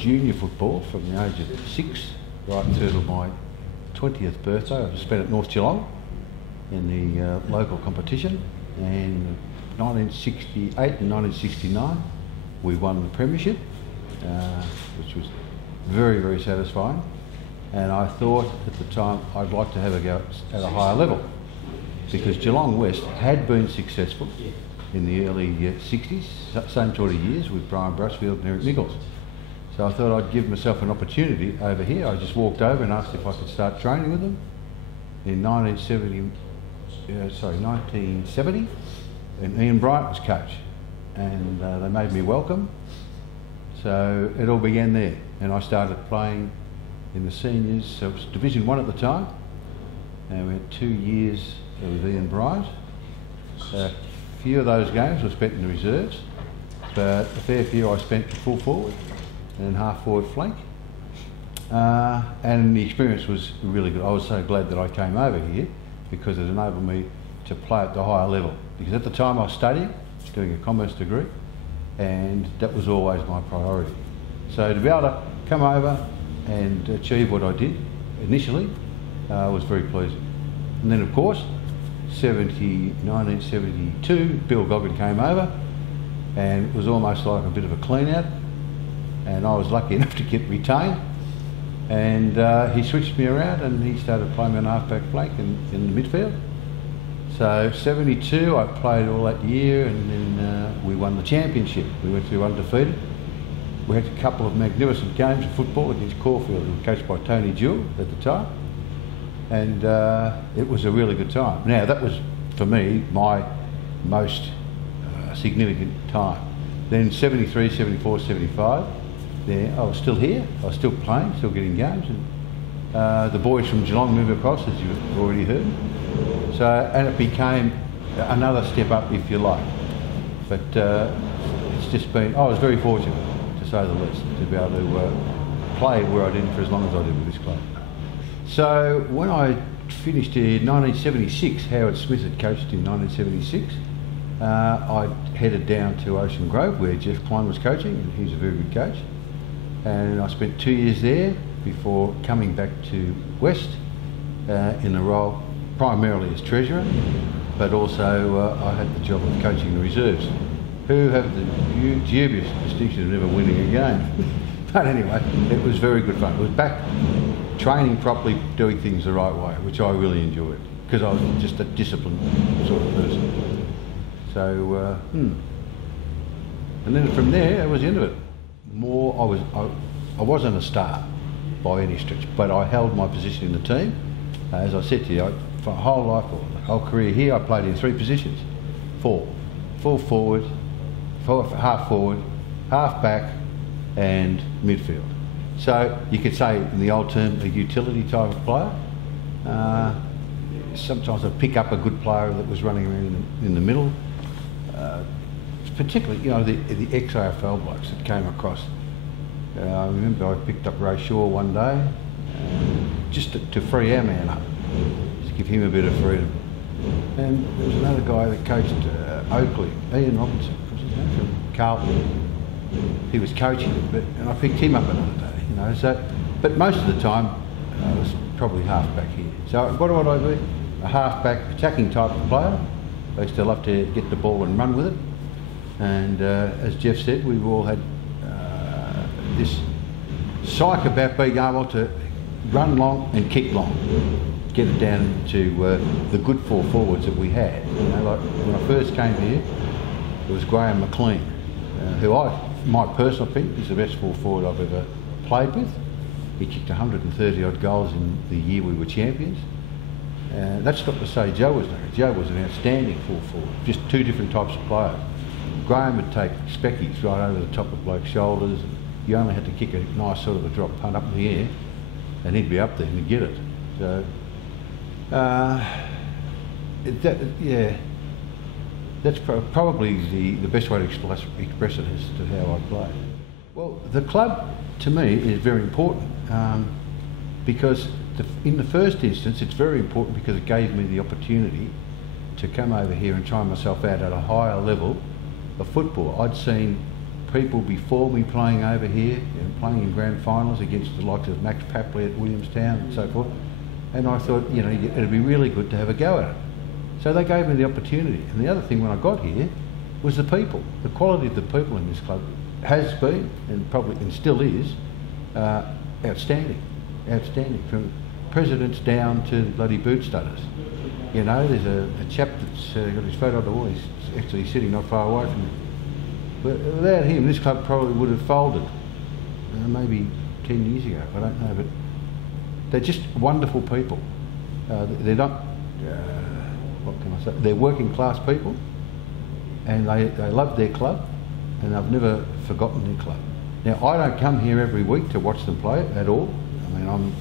junior football from the age of 6 right through to my 20th birthday. I spent at North Geelong in the local competition, and 1968 and 1969 we won the Premiership, which was very, very satisfying. And I thought at the time I'd like to have a go at a higher level, because Geelong West had been successful in the early 60s, same sort of years with Brian Brusfield and Eric Nichols. So I thought I'd give myself an opportunity over here. I just walked over and asked if I could start training with them in 1970, and Ian Bryant was coach, and they made me welcome. So it all began there, and I started playing in the seniors. So it was Division 1 at the time, and we had 2 years with Ian Bryant. A few of those games were spent in the reserves, but a fair few I spent full forward and half forward flank. And the experience was really good. I was so glad that I came over here, because it enabled me to play at the higher level. Because at the time I was studying, doing a commerce degree, and that was always my priority. So to be able to come over and achieve what I did initially was very pleasing. And then of course, 1972, Bill Goggin came over, and it was almost like a bit of a clean out, and I was lucky enough to get retained, and he switched me around and he started playing me on half-back flank in the midfield. So 72 I played all that year, and then we won the championship. We went through undefeated. We had a couple of magnificent games of football against Caulfield, who was coached by Tony Jewell at the time, and it was a really good time. Now that was, for me, my most significant time. Then 73, 74, 75, there I was still here, I was still playing, still getting games, and the boys from Geelong moved across, as you've already heard. So, and it became another step up, if you like. But it's just been, I was very fortunate, to say the least, to be able to play where I did for as long as I did with this club. So when I finished in 1976, Howard Smith had coached in 1976, I headed down to Ocean Grove, where Jeff Klein was coaching, and he's a very good coach. And I spent 2 years there before coming back to West in the role primarily as treasurer, but also I had the job of coaching the reserves, who have the dubious distinction of never winning a game. But anyway, it was very good fun. It was back training properly, doing things the right way, which I really enjoyed, because I was just a disciplined sort of person. So, and then from there, that was the end of it. I wasn't a star by any stretch, but I held my position in the team. As I said to you, for my whole life, or the whole career here, I played in 3 positions: full forward, half forward, half back, and midfield. So you could say, in the old term, a utility type of player. Sometimes I'd pick up a good player that was running around in the middle. Particularly, you know, the ex-AFL blokes that came across. I remember I picked up Ray Shaw one day, just to free our man up, to give him a bit of freedom. And there was another guy that coached Oakley, Ian Robinson, from Carlton. He was coaching, and I picked him up another day, you know. So, but most of the time, I was probably half-back here. So what would I be? A half-back attacking type of player. I used to love to get the ball and run with it. And as Jeff said, we've all had this psyche about being able to run long and kick long, get it down to the good 4 forwards that we had. You know, like when I first came here, it was Graham McLean, who my personal opinion, is the best 4 forward I've ever played with. He kicked 130 odd goals in the year we were champions. That's not to say Joe was no good. Joe was an outstanding 4 forward, just 2 different types of players. Graham would take speckies right over the top of bloke's shoulders. You only had to kick a nice sort of a drop punt up in the air, and he'd be up there and he'd get it. So, that's probably the best way to express it as to how I play. Well, the club, to me, is very important because in the first instance, it's very important because it gave me the opportunity to come over here and try myself out at a higher level of football. I'd seen people before me playing over here and playing in grand finals against the likes of Max Papley at Williamstown and so forth. And I thought, you know, it'd be really good to have a go at it. So they gave me the opportunity. And the other thing when I got here was the people. The quality of the people in this club has been, and still is, outstanding. Outstanding. From presidents down to bloody boot studders. You know, there's a chap that's got his photo on the wall. He's actually sitting not far away from me. But without him, this club probably would have folded. Maybe 10 years ago, I don't know. But they're just wonderful people. They're not, what can I say? They're working class people, and they love their club, and they've never forgotten their club. Now, I don't come here every week to watch them play at all. I mean,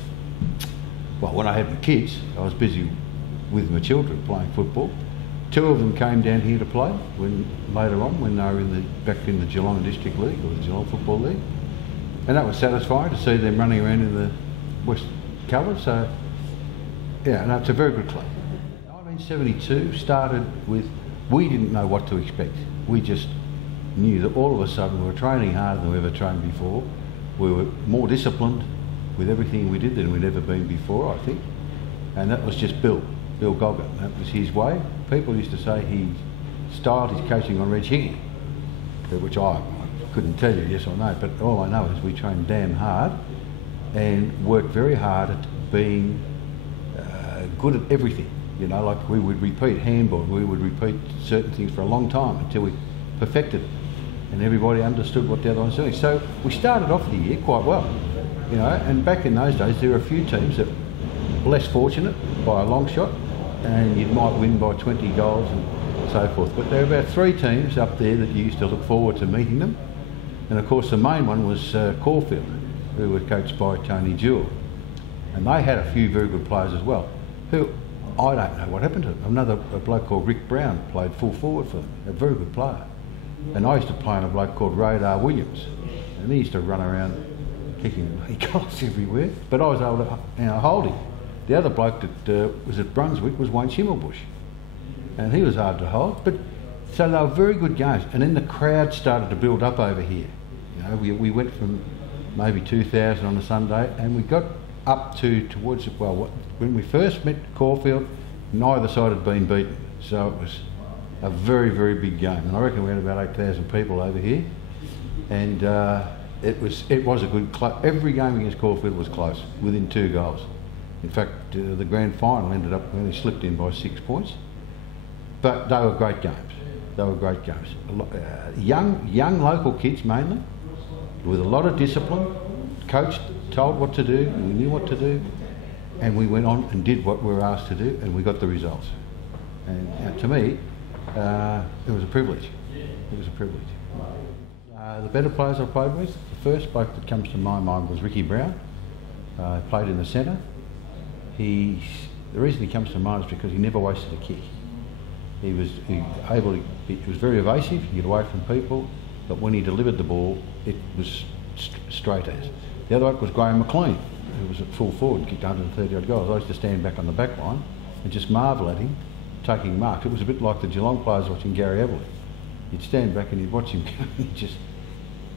when I had my kids, I was busy with my children playing football. 2 of them came down here to play later on when they were back in the Geelong District League or the Geelong Football League, and that was satisfying to see them running around in the West colours. So yeah, no, it's a very good club. 1972 started with, we didn't know what to expect. We just knew that all of a sudden we were training harder than we ever trained before. We were more disciplined with everything we did than we'd ever been before, I think. And that was just Bill Goggin. That was his way. People used to say he styled his coaching on Reg Hickey, which I couldn't tell you yes or no, but all I know is we trained damn hard and worked very hard at being good at everything. You know, like we would repeat handball, we would repeat certain things for a long time until we perfected it and everybody understood what the other one was doing. So we started off the year quite well, you know, and back in those days there were a few teams that were less fortunate by a long shot, and you might win by 20 goals and so forth. But there were about 3 teams up there that you used to look forward to meeting them. And of course the main one was Caulfield, who were coached by Tony Jewell. And they had a few very good players as well, who I don't know what happened to them. A bloke called Rick Brown played full forward for them, a very good player. And I used to play on a bloke called Radar Williams, and he used to run around kicking goals everywhere, but I was able to hold him. The other bloke that was at Brunswick was Wayne Schimmelbusch, and he was hard to hold. But so they were very good games, and then the crowd started to build up over here. You know, we went from maybe 2,000 on a Sunday, and we got up towards when we first met Caulfield, neither side had been beaten, so it was a very, very big game. And I reckon we had about 8,000 people over here, and it was a good club. Every game against Caulfield was close, within 2 goals. In fact, the grand final ended up, we only slipped in by 6 points. But they were great games. They were great games. Young local kids mainly, with a lot of discipline. Coach told what to do, and we knew what to do, and we went on and did what we were asked to do, and we got the results. And to me, it was a privilege. It was a privilege. The better players I played with, the first bloke that comes to my mind was Ricky Brown. Played in the centre. The reason he comes to mind is because he never wasted a kick. He was very evasive, he'd get away from people, but when he delivered the ball, it was straight as. The other one was Graham McLean, who was at full forward and kicked 130 odd goals. I used to stand back on the back line and just marvel at him taking marks. It was a bit like the Geelong players watching Gary Everly. You'd stand back and you'd watch him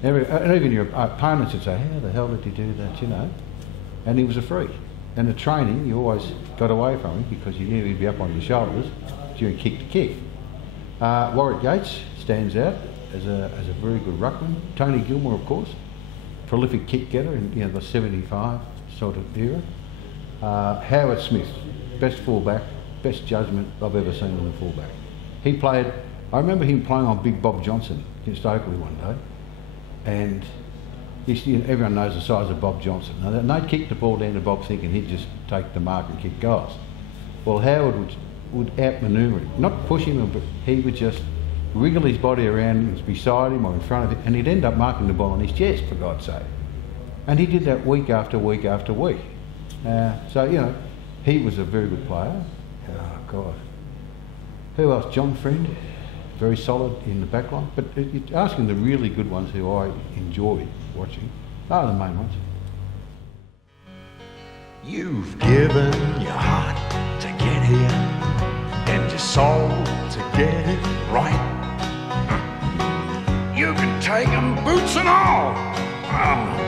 and even your opponents would say, how the hell did he do that, you know? And he was a freak. And the training, you always got away from him because you knew he'd be up on your shoulders during kick to kick. Warwick Yates stands out as a very good ruckman. Tony Gilmore, of course, prolific kick getter in the 75 sort of era. Howard Smith, best fullback, best judgment I've ever seen in a fullback. I remember him playing on Big Bob Johnson against Oakley one day, and everyone knows the size of Bob Johnson. And they'd kick the ball down to Bob thinking he'd just take the mark and kick goals. Well, Howard would outmanoeuvre him, not push him, but he would just wriggle his body around beside him or in front of him, and he'd end up marking the ball on his chest, for God's sake. And he did that week after week after week. So, he was a very good player. Oh, God. Who else? John Friend, very solid in the back line. But you're asking the really good ones who I enjoy watching are the main ones. You've given your heart to get here and your soul to get it right. You can take 'em boots and all.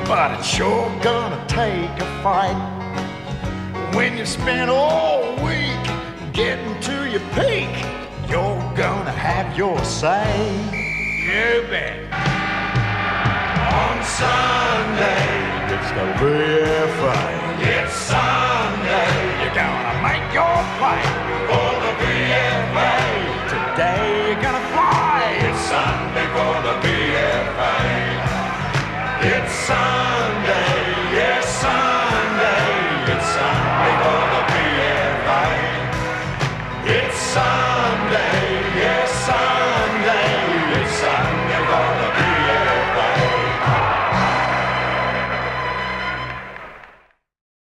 But it's sure gonna take a fight when you spend all week getting to your peak. You're gonna have your say. You bet. On Sunday, it's the BFA. It's Sunday. You're gonna make your play for the BFA. Today you're gonna fly. It's Sunday for the BFA. It's Sunday.